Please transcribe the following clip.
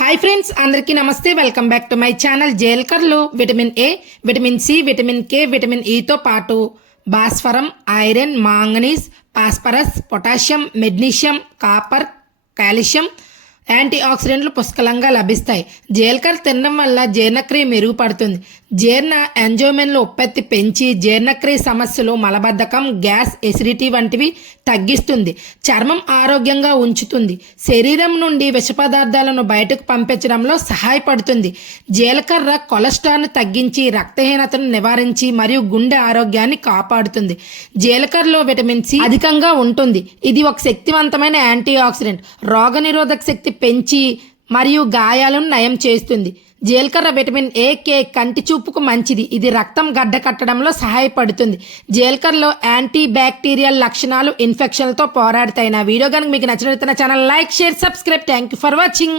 Hi friends అందరికీ నమస్తే. Welcome back to my channel జేల్కర్లు vitamin A vitamin C vitamin K vitamin ఈతో పాటు భాస్వరం iron manganese phosphorus potassium magnesium copper calcium anti ఆక్సిడెంట్లు పుష్కలంగా లభిస్తాయి. జీలకర్ర తినడం వల్ల జీర్ణక్రియ మెరుగుపడుతుంది. జీర్ణ ఎంజోమెన్ల ఉత్పత్తి పెంచి జీర్ణక్రియ సమస్యలు మలబద్ధకం గ్యాస్ ఎసిడిటీ వంటివి తగ్గిస్తుంది. చర్మం ఆరోగ్యంగా ఉంచుతుంది. శరీరం నుండి విష పదార్థాలను బయటకు పంపించడంలో సహాయపడుతుంది. జీలకర్ర కొలెస్ట్రాల్ను తగ్గించి రక్తహీనతను నివారించి మరియు గుండె ఆరోగ్యాన్ని కాపాడుతుంది. జీలకర్రలో విటమిన్ సి అధికంగా ఉంటుంది. ఇది ఒక శక్తివంతమైన యాంటీ ఆక్సిడెంట్ రోగనిరోధక శక్తి పెంచి మరియు గాయాలను నయం చేస్తుంది. జీలకర్ర విటమిన్ ఏ కే కంటి చూపుకు మంచిది. ఇది రక్తం గడ్డ కట్టడంలో సహాయపడుతుంది. జీలకర్రలో యాంటీ బ్యాక్టీరియల్ లక్షణాలు ఇన్ఫెక్షన్లతో పోరాడతాయి. నా వీడియో కనుక మీకు నచ్చినట్లయితే నా channel like share subscribe. Thank you for watching